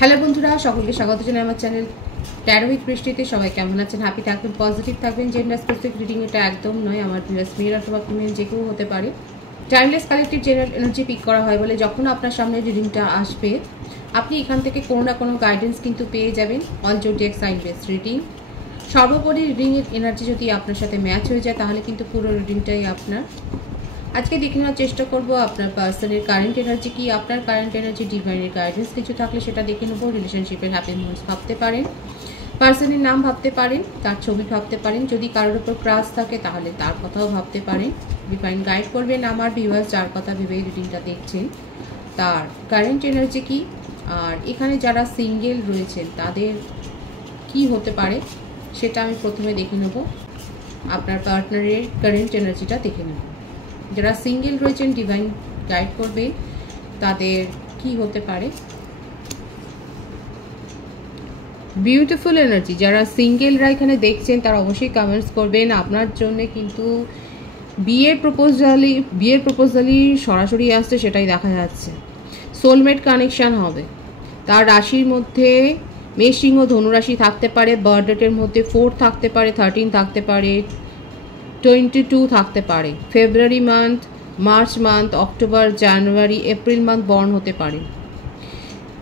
Hello বন্ধুরা, সকলকে স্বাগত জানাই আমার চ্যানেল ট্যারো উইথ বৃষ্টিতে। সবাই কেমন আছেন? হ্যাপি থাকবেন, পজিটিভ থাকবেন। জেন্ডার স্পেসিফিক রিডিং এটা একদম নয়, আমার ভিউয়ার্স মেল অথবা ফিমেল যে কেউ হতে পারে। Timeless collective general energy pick করা হয় বলে যখন আপনার সামনে রিডিংটা আসবে আপনি এখান থেকে কোনো না কোনো গাইডেন্স কিন্তু পেয়ে যাবেন। All zodiac sign base reading. সর্বোপরি রিডিংয়ের এনার্জি যদি আপনার সাথে ম্যাচ হয়ে যায় তাহলে কিন্তু পুরো রিডিংটাই আপনার। আজকে দেখে নেওয়ার চেষ্টা করব আপনার পার্সনের কারেন্ট এনার্জি কি, আপনার কারেন্ট এনার্জি, ডিভাইনের গাইডেন্স কিছু থাকলে সেটা দেখে নেবো। রিলেশনশিপের হ্যাপি মোমেন্টস ভাবতে পারেন, পার্সনের নাম ভাবতে পারেন, তার ছবি ভাবতে পারেন। যদি কারোর উপর ক্রাশ থাকে তাহলে তার কথাও ভাবতে পারেন। ডিভাইন গাইড করবেন আমার ভিউয়ার্স যার কথা ভেবেই রিডিংটা দেখছেন তার কারেন্ট এনার্জি কি, আর এখানে যারা সিঙ্গেল রয়েছেন তাদের কি হতে পারে সেটা আমি প্রথমে দেখে নেব। আপনার পার্টনারের কারেন্ট এনার্জিটা দেখে নেব। যারা সিঙ্গেল রয়েছেন ডিভাইন গাইড করবে তাদের কি হতে পারে। Beautiful energy. যারা সিঙ্গেলরা এখানে দেখছেন তারা অবশ্যই কমেন্টস করবেন। আপনার জন্য কিন্তু বিয়ের প্রপোজালই সরাসরি আসছে, সেটাই দেখা যাচ্ছে। সোলমেট কানেকশান হবে। তার রাশির মধ্যে মেষ, সিংহ, ধনুরাশি থাকতে পারে। বার্থডেটের মধ্যে 4 থাকতে পারে, 13 থাকতে পারে, 22 থাকতে পারে। February month, March month, October, January, April month born হতে পারে।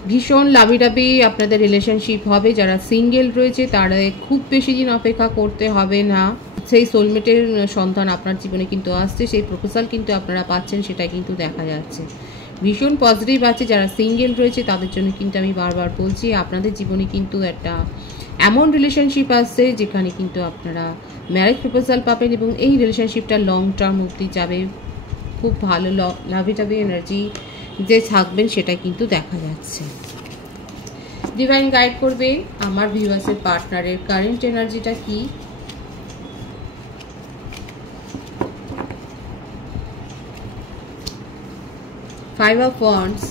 ভীষণ লাভিডাবি আপনাদের রিলেশনশিপ হবে। যারা সিঙ্গেল রয়েছে তারা খুব বেশি দিন অপেক্ষা করতে হবে না। সেই সোলমেটের সন্তান আপনার জীবনে কিন্তু আসছে, সেই প্রপোজাল কিন্তু আপনারা পাচ্ছেন, সেটা কিন্তু দেখা যাচ্ছে। ভীষণ পজিটিভ আছে। যারা সিঙ্গেল রয়েছে তাদের জন্য কিন্তু আমি বারবার বলছি আপনাদের জীবনে কিন্তু একটা এমন রিলেশনশিপ আসছে যেখানে কিন্তু আপনারা ম্যারেজ প্রপোজাল পাবেন এবং এই রিলেশনশিপটা লং টার্ম অবধি যাবে। খুব ভালো লাভিডাবি এনার্জি যে থাকবেন সেটা কিন্তু দেখা যাচ্ছে। ডিভাইন গাইড করবে আমার ভিউয়ার্সের পার্টনারের কারেন্ট এনার্জিটা কি। Five of Wands,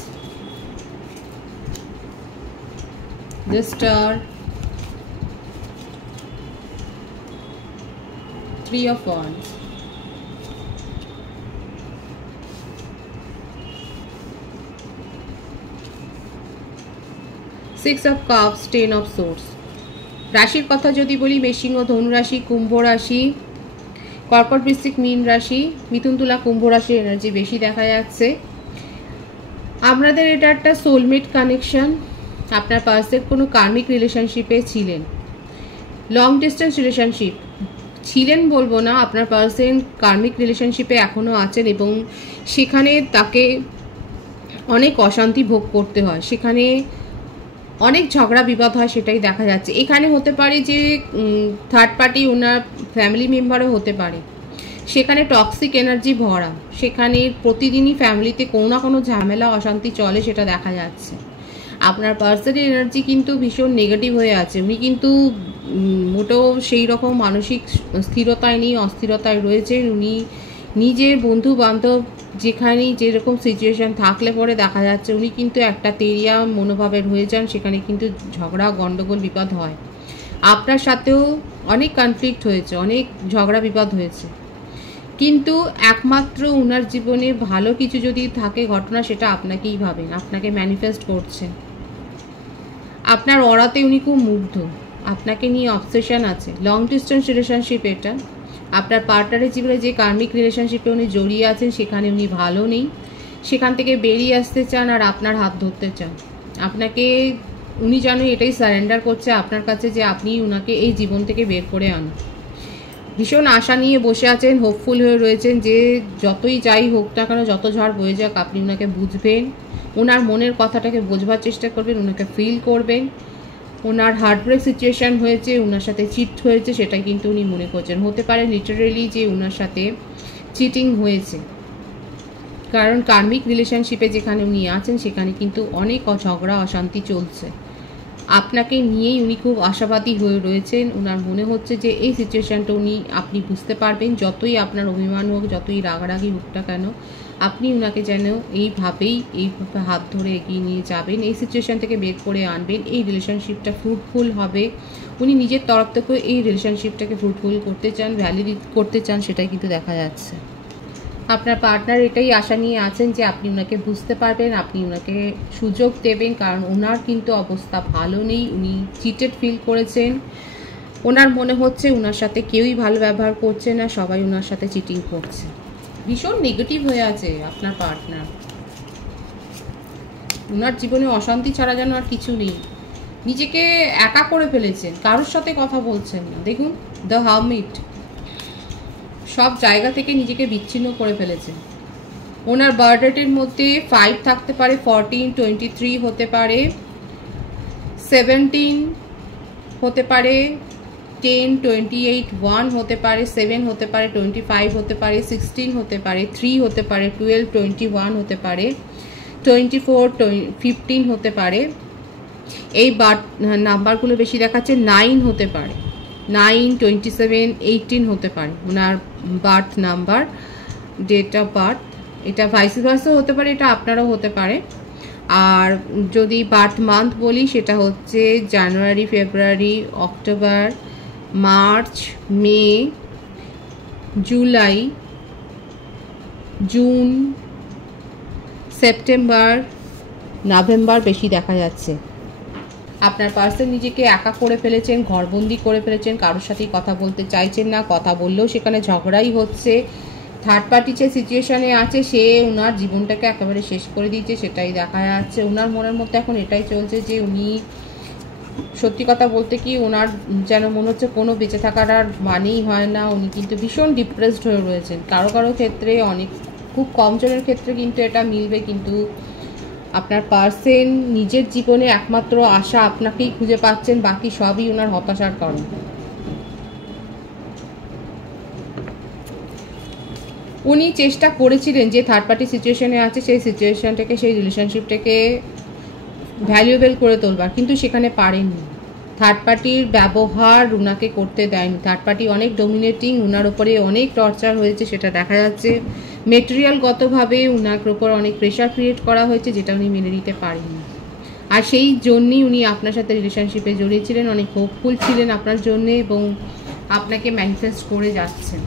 the Star, 3 of Wands, 6 of Cups, 10 of Swords. রাশির কথা যদি বলি, মেষ, সিংহ, ধনু রাশি, কুম্ভ রাশি, কর্কট, বৃশ্চিক, মীন রাশি, মিথুন, তুলা, কুম্ভ রাশির এনার্জি বেশি দেখা যাচ্ছে। আপনাদের এটা একটা সোলমেট কানেকশন। আপনার পার্সের কোনো কার্মিক রিলেশনশিপে ছিলেন, লং ডিস্টেন্স রিলেশনশিপ ছিলেন বলবো না, আপনার পার্সন কার্মিক রিলেশনশিপে এখনও আছেন এবং সেখানে তাকে অনেক অশান্তি ভোগ করতে হয়, সেখানে অনেক ঝগড়া বিবাদ হয়, সেটাই দেখা যাচ্ছে। এখানে হতে পারে যে থার্ড পার্টি ওনার ফ্যামিলি মেম্বারও হতে পারে। সেখানে টক্সিক এনার্জি ভরা, সেখানে প্রতিদিনই ফ্যামিলিতে কোনো না কোনো ঝামেলা অশান্তি চলে, সেটা দেখা যাচ্ছে। আপনার পার্সনের এনার্জি কিন্তু ভীষণ নেগেটিভ হয়ে আছে। উনি কিন্তু মোটেও সেই রকম মানসিক স্থিরতায় নেই, অস্থিরতায় রয়েছে। উনি নিজের বন্ধু বান্ধব যেখানেই যেরকম সিচুয়েশান থাকলে পরে দেখা যাচ্ছে উনি কিন্তু একটা তেরিয়া মনোভাবের হয়ে যান, সেখানে কিন্তু ঝগড়া গণ্ডগোল বিপদ হয়। আপনার সাথেও অনেক কনফ্লিক্ট হয়েছে, অনেক ঝগড়া বিপদ হয়েছে, কিন্তু একমাত্র উনার জীবনে ভালো কিছু যদি থাকে ঘটনা, সেটা আপনাকেই ভাবেন, আপনাকে ম্যানিফেস্ট করছেন। আপনার অরাতে উনি খুব মুগ্ধ, আপনাকে নিয়ে অবসেশন আছে। লং ডিস্টেন্স রিলেশনশিপ এটা। আপনার পার্টনারের জীবনে যে কার্মিক রিলেশনশিপে উনি জড়িয়ে আছেন সেখানে উনি ভালো নেই, সেখান থেকে বেরিয়ে আসতে চান আর আপনার হাত ধরতে চান। আপনাকে উনি যেন এটাই সারেন্ডার করছে আপনার কাছে যে আপনি উনাকে এই জীবন থেকে বের করে আনুন। ভীষণ আশা নিয়ে বসে আছেন, হোপফুল হয়ে রয়েছেন যে যতই যাই হোক না কেন, যত ঝড় বয়ে যাক, আপনি ওনাকে বুঝবেন, ওনার মনের কথাটাকে বোঝবার চেষ্টা করবেন, ওনাকে ফিল করবেন। ওনার হার্টব্রেক সিচুয়েশান হয়েছে, ওনার সাথে চিট হয়েছে, সেটাই কিন্তু উনি মনে করছেন। হতে পারে লিটারেলি যে ওনার সাথে চিটিং হয়েছে, কারণ কার্মিক রিলেশনশিপে যেখানে উনি আছেন সেখানে কিন্তু অনেক ঝগড়া অশান্তি চলছে। আপনাকে নিয়েই উনি খুব আশাবাদী হয়ে রয়েছেন। ওনার মনে হচ্ছে যে এই সিচুয়েশানটা আপনি বুঝতে পারবেন, যতই আপনার অভিমান হোক, যতই রাগারাগি হোক না কেন, আপনি ওনাকে যেন এইভাবে হাত ধরে এগিয়ে নিয়ে যাবেন, এই সিচুয়েশান থেকে বের করে আনবেন। এই রিলেশনশিপটা ফ্রুটফুল হবে। উনি নিজের তরফ থেকে এই রিলেশনশিপটাকে ফ্রুটফুল করতে চান, ভ্যালিড করতে চান, সেটাই কিন্তু দেখা যাচ্ছে। আপনার পার্টনার এটাই আশা নিয়ে আছেন যে আপনি ওনাকে বুঝতে পারবেন, আপনি ওনাকে সুযোগ দেবেন, কারণ ওনার কিন্তু অবস্থা ভালো নেই। উনি চিটেড ফিল করেছেন। ওনার মনে হচ্ছে ওনার সাথে কেউই ভালো ব্যবহার করছে না, সবাই ওনার সাথে চিটিং করছে। ভীষণ নেগেটিভ হয়ে আছে আপনার পার্টনার। ওনার জীবনে অশান্তি ছাড়া যেন আর কিছু নেই। নিজেকে একা করে ফেলেছেন, কারোর সাথে কথা বলছেন না। দেখুন, দ্য হারমিট, সব জায়গা থেকে নিজেকে বিচ্ছিন্ন করে ফেলেছেন। ওনার বার্থডেটের মধ্যে 5 থাকতে পারে, 14, 23 হতে পারে, 17 হতে পারে, 10, 28, 1 হতে পারে, 7 হতে পারে, 25 হতে পারে, 16 হতে পারে, 3 হতে পারে, 12, 21 হতে পারে, 24, 15 হতে পারে। এই নাম্বারগুলো বেশি দেখাচ্ছে। 9 হতে পারে, 9, 27, 18 হতে পারে ওনার birth number, date of birth. এটা ভাইস ভার্সা হতে পারে, এটা আপনারাও হতে পারে। আর যদি বার্থ মান্থ বলি, সেটা হচ্ছে জানুয়ারি, ফেব্রুয়ারি, অক্টোবর, মার্চ, মে, জুলাই, জুন, সেপ্টেম্বর, নভেম্বর বেশি দেখা যাচ্ছে। আপনার পার্সন নিজেকে একা করে ফেলেছেন, ঘরবন্দি করে ফেলেছেন, কারোর সাথেই কথা বলতে চাইছেন না। কথা বললেও সেখানে ঝগড়াই হচ্ছে। থার্ড পার্টি যে সিচুয়েশানে আছে, সে ওনার জীবনটাকে একেবারে শেষ করে দিয়েছে, সেটাই দেখা যাচ্ছে। ওনার মনের মধ্যে এখন এটাই চলছে যে উনি, সত্যি কথা বলতে কি, ওনার যেন মনে হচ্ছে কোনো বেঁচে থাকার আর মানেই হয় না। উনি কিন্তু ভীষণ ডিপ্রেসড হয়ে রয়েছেন। কারো কারো ক্ষেত্রে, খুব কম জনের ক্ষেত্রে কিন্তু এটা মিলবে, কিন্তু আপনার পার্সন নিজের জীবনে একমাত্র আশা আপনাকেই খুঁজে পাচ্ছেন, বাকি সবই ওনার হতাশার কারণ। উনি চেষ্টা করেছিলেন যে থার্ড পার্টি সিচুয়েশনে আছে সেই সিচুয়েশনটাকে, সেই রিলেশনশিপটাকে ভ্যালুয়েবল করে তোলবার, কিন্তু সেখানে পারেননি। থার্ড পার্টির ব্যবহার ওনাকে করতে দেয়নি। থার্ড পার্টি অনেক ডমিনেটিং, ওনার ওপরে অনেক টর্চার হয়েছে, সেটা দেখা যাচ্ছে। মেটেরিয়ালগতভাবে ওনার ওপর অনেক প্রেশার ক্রিয়েট করা হয়েছে, যেটা উনি মেনে নিতে পারেননি। আর সেই জন্যই উনি আপনার সাথে রিলেশনশিপে জড়িয়েছিলেন, অনেক হোপফুল ছিলেন আপনার জন্যে, এবং আপনাকে ম্যানিফেস্ট করে যাচ্ছেন।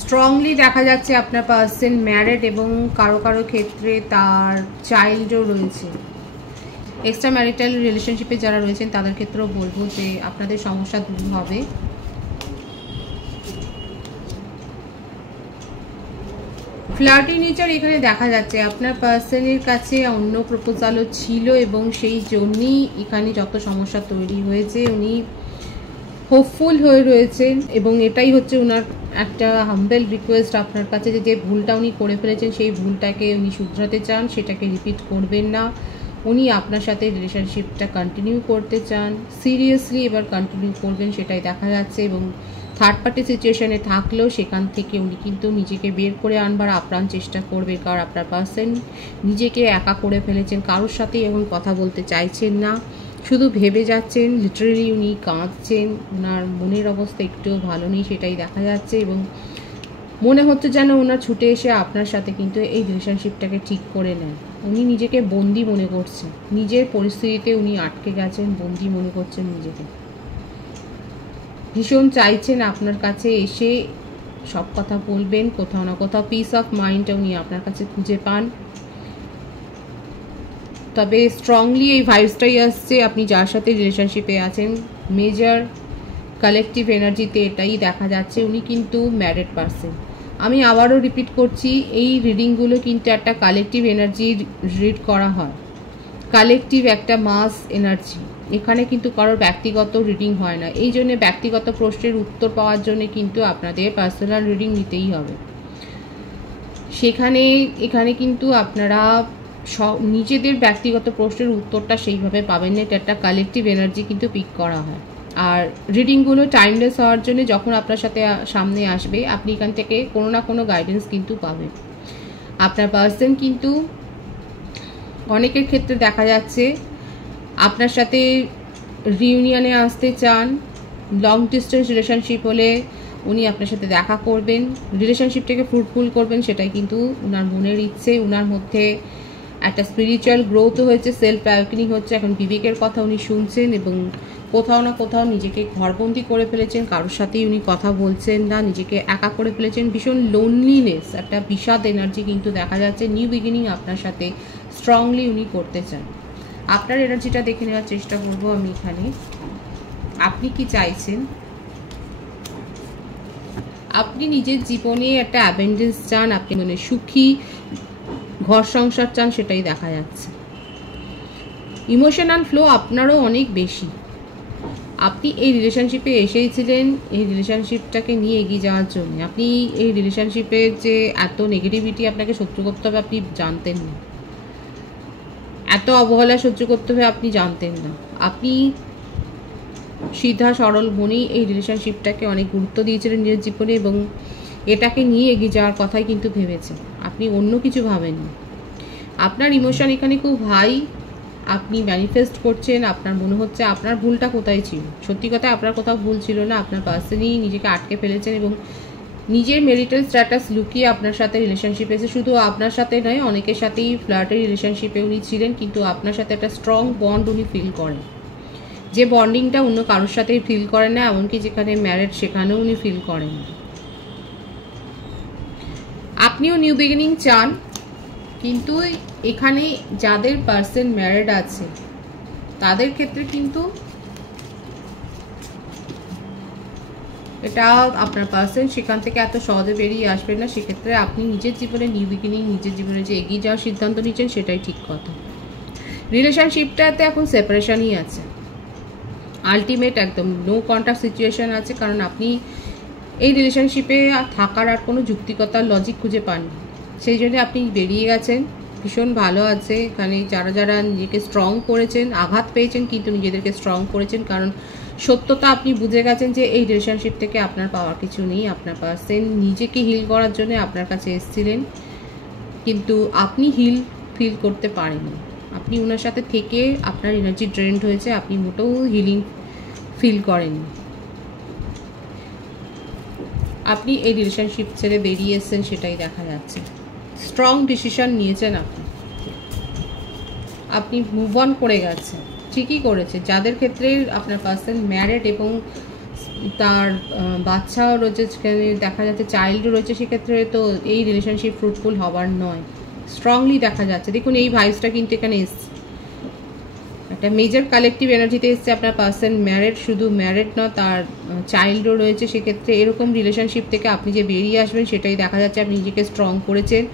স্ট্রংলি দেখা যাচ্ছে আপনার পার্সন ম্যারিড, এবং কারো কারো ক্ষেত্রে তার চাইল্ডও রয়েছে। এক্সট্রা ম্যারিটাল রিলেশনশিপে যারা রয়েছেন তাদের ক্ষেত্রেও বলবো যে আপনাদের সমস্যা দূর হবে। ফ্লার্টি নেচার এখানে দেখা যাচ্ছে। আপনার পার্সনের কাছে অন্য প্রপোজালও ছিল, এবং সেই জন্যই এখানে যত সমস্যা তৈরি হয়েছে। উনি হোপফুল হয়ে রয়েছেন, এবং এটাই হচ্ছে ওনার একটা হাম্বেল রিকোয়েস্ট আপনার কাছে, যে ভুলটা উনি করে ফেলেছেন সেই ভুলটাকে উনি শুধরাতে চান, সেটাকে রিপিট করবেন না। উনি আপনার সাথে রিলেশনশিপটা কন্টিনিউ করতে চান, সিরিয়াসলি এবার কন্টিনিউ করবেন, সেটাই দেখা যাচ্ছে। এবং থার্ড পার্টি সিচুয়েশনে থাকলেও সেখান থেকে উনি কিন্তু নিজেকে বের করে আনবার আপ্রাণ চেষ্টা করবে, কারণ আপনার পার্সন নিজেকে একা করে ফেলেছেন, কারোর সাথেই এখন কথা বলতে চাইছেন না, শুধু ভেবে যাচ্ছেন। লিটারেলি উনি কাঁদছেন, ওনার মনের অবস্থা একটুও ভালো নেই, সেটাই দেখা যাচ্ছে। এবং মনে হচ্ছে যেন ওনার ছুটে এসে আপনার সাথে কিন্তু এই রিলেশনশিপটাকে ঠিক করে নেন। উনি নিজেকে বন্দি মনে করছেন, নিজের পরিস্থিতিতে উনি আটকে গেছেন, বন্দি মনে করছেন নিজেকে। ভীষণ চাইছেন আপনার কাছে এসে সব কথা বলবেন, কোথাও না কোথাও পিস অফ মাইন্ডটা উনি আপনার কাছে খুঁজে পান। তবে স্ট্রংলি এই ভাইবসটাই আসছে, আপনি যার সাথে রিলেশনশিপে আছেন, মেজর কালেকটিভ এনার্জিতে এটাই দেখা যাচ্ছে। উনি কিন্তু ম্যারিড পারসন। আমি আবারও রিপিট করছি, এই রিডিংগুলো কিন্তু একটা কালেকটিভ এনার্জি রিড করা হয়, কালেকটিভ একটা মাস এনার্জি। এখানে কিন্তু কারোর ব্যক্তিগত রিডিং হয় না। এই জন্য ব্যক্তিগত প্রশ্নের উত্তর পাওয়ার জন্য কিন্তু আপনাদের পার্সোনাল রিডিং নিতেই হবে। এখানে কিন্তু আপনারা নিজেদের ব্যক্তিগত প্রশ্নের উত্তরটা সেইভাবে পাবেন না, এটা একটা কালেকটিভ এনার্জি কিন্তু পিক করা হয়। আর রিডিংগুলো টাইমলেস হওয়ার জন্য যখন আপনার সাথে সামনে আসবে, আপনি এখান থেকে কোনো না কোনো গাইডেন্স কিন্তু পাবেন। আপনার পার্সন কিন্তু অনেকের ক্ষেত্রে দেখা যাচ্ছে আপনার সাথে রিউনিয়নে আসতে চান। লং ডিস্টেন্স রিলেশনশিপ হলে উনি আপনার সাথে দেখা করবেন, রিলেশনশিপটাকে ফ্রুটফুল করবেন, সেটাই কিন্তু ওনার মনের ইচ্ছে। ওনার মধ্যে একটা স্পিরিচুয়াল গ্রোথও হয়েছে, সেলফ অ্যাওয়েকেনিং হচ্ছে, এখন বিবেকের কথা উনি শুনছেন, এবং কোথাও না কোথাও নিজেকে ঘরবন্দি করে ফেলেছেন, কারোর সাথেই উনি কথা বলছেন না, নিজেকে একা করে ফেলেছেন, ভীষণ লোনলিনেস, একটা বিষাদ এনার্জি কিন্তু দেখা যাচ্ছে। নিউ বিগিনিং আপনার সাথে স্ট্রংলি উনি করতে চান। আপনার এনার্জিটা দেখে নেওয়ার চেষ্টা করব আমি এখানে। আপনি কি চাইছেন? আপনি নিজের জীবনে একটা অ্যাবেন্ডেন্স চান, আপনি মানে সুখী ঘর সংসার চান, সেটাই দেখা যাচ্ছে। ইমোশনাল ফ্লো আপনারও অনেক বেশি। আপনি এই রিলেশনশিপে এসেছিলেন এই রিলেশনশিপটাকে নিয়ে এগিয়ে যাওয়ার জন্য। আপনি এই রিলেশনশিপের যে এত নেগেটিভিটি আপনাকে সহ্য করতে হবে আপনি জানতেন না, এত অবহেলা সহ্য করতে হবে আপনি জানতেন না। আপনি সিধা সরল মনেই এই রিলেশনশিপটাকে অনেক গুরুত্ব দিয়েছিলেন নিজের জীবনে এবং এটাকে নিয়ে এগিয়ে যাওয়ার কথাই কিন্তু ভেবেছেন, আপনি অন্য কিছু ভাবেননি। আপনার ইমোশন এখানে খুব হাই, আপনি ম্যানিফেস্ট করছেন। আপনার মনে হচ্ছে আপনার ভুলটা কোথায় ছিল। সত্যি কথা আপনার কোথাও ভুল ছিল না, আপনার পার্সনই নিজেকে আটকে ফেলেছেন এবং নিজের মেরিটাল স্ট্যাটাস লুকিয়ে আপনার সাথে রিলেশনশিপ এসে, শুধু আপনার সাথে নয় অনেকের সাথেই ফ্লার্টের রিলেশনশিপে উনি ছিলেন, কিন্তু আপনার সাথে একটা স্ট্রং বন্ড উনি ফিল করেন, যে বন্ডিংটা অন্য কারোর সাথেই ফিল করেন না, এমনকি যেখানে ম্যারেড সেখানেও উনি ফিল করেন না। আপনিও নিউ বিগিনিং চান, কিন্তু এখানে যাদের পার্সন ম্যারিড আছে তাদের ক্ষেত্রে কিন্তু এটা আপনার পার্সন সেখান থেকে এত সহজে বেরিয়ে আসবেন না। সেক্ষেত্রে আপনি নিজের জীবনে নিউ বিগিনিং, নিজের জীবনে যে এগিয়ে যাওয়ার সিদ্ধান্ত নিচ্ছেন সেটাই ঠিক কথা। রিলেশনশিপটাতে এখন সেপারেশনই আছে, আলটিমেট একদম নো কন্ট্যাক্ট সিচুয়েশন আছে, কারণ আপনি এই রিলেশনশিপে থাকার আর কোনো যুক্তিকতার লজিক খুঁজে পাননি, সেই জন্য আপনি বেরিয়ে গেছেন। ভীষণ ভালো আছে এখানে যারা যারা নিজেকে স্ট্রং করেছেন, আঘাত পেয়েছেন কিন্তু নিজেদেরকে স্ট্রং করেছেন, কারণ সত্যতা আপনি বুঝে গেছেন যে এই রিলেশনশিপ থেকে আপনার পাওয়ার কিছু নেই। আপনার পার্সন নিজেকে হিল করার জন্য আপনার কাছে এসেছিলেন, কিন্তু আপনি হিল ফিল করতে পারেননি। আপনি ওনার সাথে থেকে আপনার এনার্জি ড্রেন্ড হয়েছে, আপনি মোটেও হিলিং ফিল করেননি। আপনি এই রিলেশনশিপ ছেড়ে বেরিয়ে এসেছেন সেটাই দেখা যাচ্ছে। স্ট্রং ডিসিশন নিয়েছেন আপনি মুভ অন করে গেছেন, ঠিকই করেছে। যাদের ক্ষেত্রে আপনার পার্সন ম্যারিড এবং তার বাচ্চাও রয়েছে, সেখানে দেখা যাচ্ছে চাইল্ডও রয়েছে, সেক্ষেত্রে তো এই রিলেশনশিপ ফ্রুটফুল হবার নয়, স্ট্রংলি দেখা যাচ্ছে। দেখুন এই ভাইবসটা কিন্তু এখানে এসছে, একটা মেজর কালেকটিভ এনার্জিতে এসছে। আপনার পার্সন ম্যারিড, শুধু ম্যারিড না তার চাইল্ডও রয়েছে, সেক্ষেত্রে এরকম রিলেশনশিপ থেকে আপনি যে বেরিয়ে আসবেন সেটাই দেখা যাচ্ছে। আপনি নিজেকে স্ট্রং করেছেন,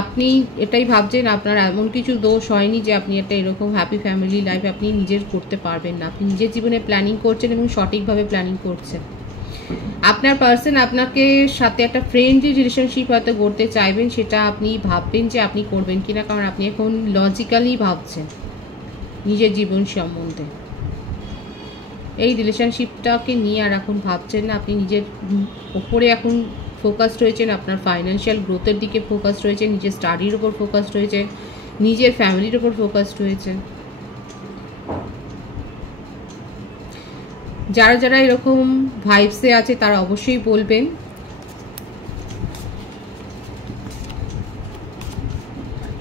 আপনি এটাই ভাবছেন আপনার এমন কিছু দোষ হয়নি যে আপনি একটা এরকম হ্যাপি ফ্যামিলি লাইফ আপনি নিজের করতে পারবেন না। আপনি নিজের জীবনে প্ল্যানিং করছেন এবং সঠিকভাবে প্ল্যানিং করছেন। আপনার পার্সন আপনাকে সাথে একটা ফ্রেন্ডলি রিলেশনশিপ হয়তো গড়তে চাইবেন, সেটা আপনি ভাববেন যে আপনি করবেন কিনা, কারণ আপনি এখন লজিক্যালি ভাবছেন নিজের জীবন সম্বন্ধে। এই রিলেশনশিপটাকে নিয়ে আর এখন ভাবছেন না, আপনি নিজের ওপরে এখন ফোকাসড রয়েছেন, আপনার ফাইন্যান্সিয়াল গ্রোথের দিকে ফোকাসড রয়েছেন, নিজের স্টাডির ওপর ফোকাসড রয়েছেন, নিজের ফ্যামিলির ওপর ফোকাসড রয়েছেন। যারা যারা এরকম ভাইবসে আছে তারা অবশ্যই বলবেন।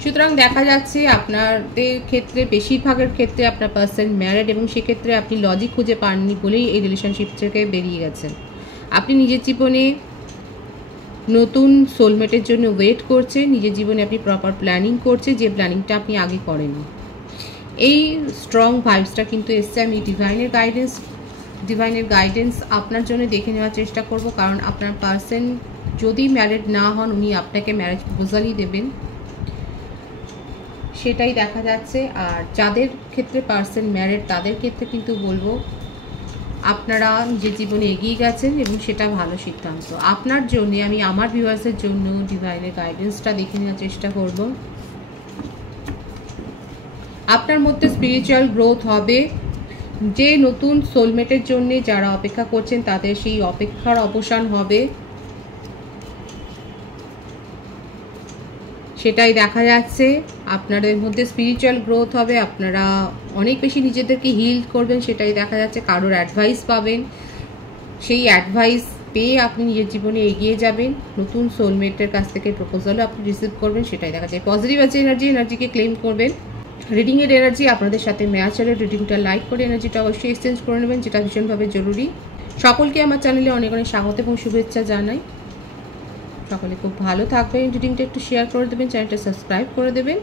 সুতরাং দেখা যাচ্ছে আপনাদের ক্ষেত্রে বেশিরভাগের ক্ষেত্রে আপনার পার্সন ম্যারিড এবং সেক্ষেত্রে আপনি লজিক খুঁজে পাননি বলেই এই রিলেশনশিপ থেকে বেরিয়ে গেছেন। আপনি নিজের জীবনে নতুন সোলমেটের জন্য ওয়েট করছে, নিজের জীবনে আপনি প্রপার প্ল্যানিং করছে, যে প্ল্যানিংটা আপনি আগে করেননি। এই স্ট্রং ভাইবসটা কিন্তু এসছে। আমি ডিভাইনের গাইডেন্স আপনার জন্য দেখে নেওয়ার চেষ্টা করব, কারণ আপনার পার্সন যদি ম্যারিড না হন উনি আপনাকে ম্যারেজ প্রপোজালই দেবেন, সেটাই দেখা যাচ্ছে। আর যাদের ক্ষেত্রে পার্সন ম্যারিড তাদের ক্ষেত্রে কিন্তু বলবো আপনারা নিজের জীবনে এগিয়ে গেছেন এবং সেটা ভালো সিদ্ধান্ত আপনার জন্য। আমি আমার ভিউয়ার্সের জন্য ডিভাইনের গাইডেন্সটা দেখে নেওয়ার চেষ্টা করব। আপনার মধ্যে স্পিরিচুয়াল গ্রোথ হবে, যে নতুন সোলমেটের জন্য যারা অপেক্ষা করছেন তাদের সেই অপেক্ষার অবসান হবে, সেটাই দেখা যাচ্ছে। আপনাদের মধ্যে স্পিরিচুয়াল গ্রোথ হবে, আপনারা অনেক বেশি নিজেদেরকে হিল করবেন, সেটাই দেখা যাচ্ছে। কারোর অ্যাডভাইস পাবেন, সেই অ্যাডভাইস পেয়ে আপনি নিজের জীবনে এগিয়ে যাবেন। নতুন সোলমেটের কাছ থেকে প্রপোজালও আপনি রিসিভ করবেন, সেটাই দেখা যায়। পজিটিভ আছে এনার্জিকে ক্লেম করবেন। রিডিংয়ের এনার্জি আপনাদের সাথে ম্যাচ হলে রিডিংটা লাইক করে এনার্জিটা অবশ্যই এক্সচেঞ্জ করে নেবেন, যেটা ভীষণভাবে জরুরি। সকলকে আমার চ্যানেলে অনেক অনেক স্বাগত এবং শুভেচ্ছা জানাই। সকলে খুব ভালো থাকবেন। রিডিংটা একটু শেয়ার করে দেবেন, চ্যানেলটা সাবস্ক্রাইব করে দেবেন।